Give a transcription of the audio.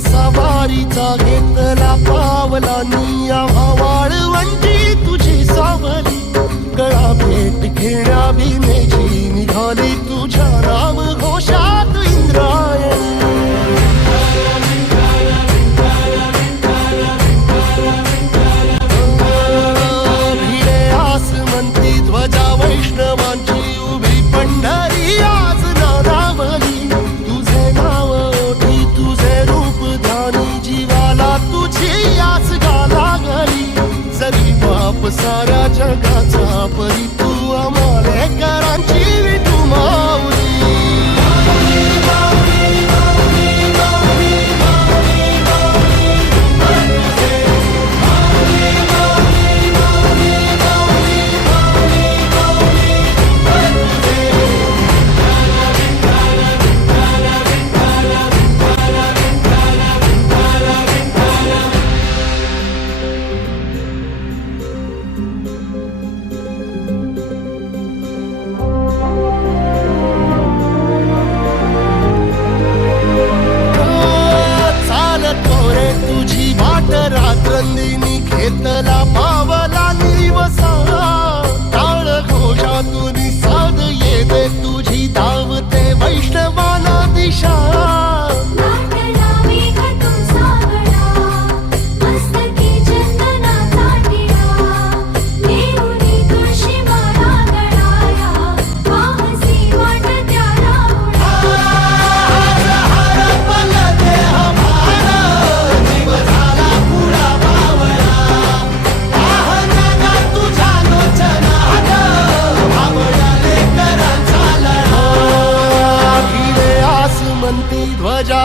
सवारीचा घेतला पावला निया वाळवंटी तुझी सारा जगाचा परी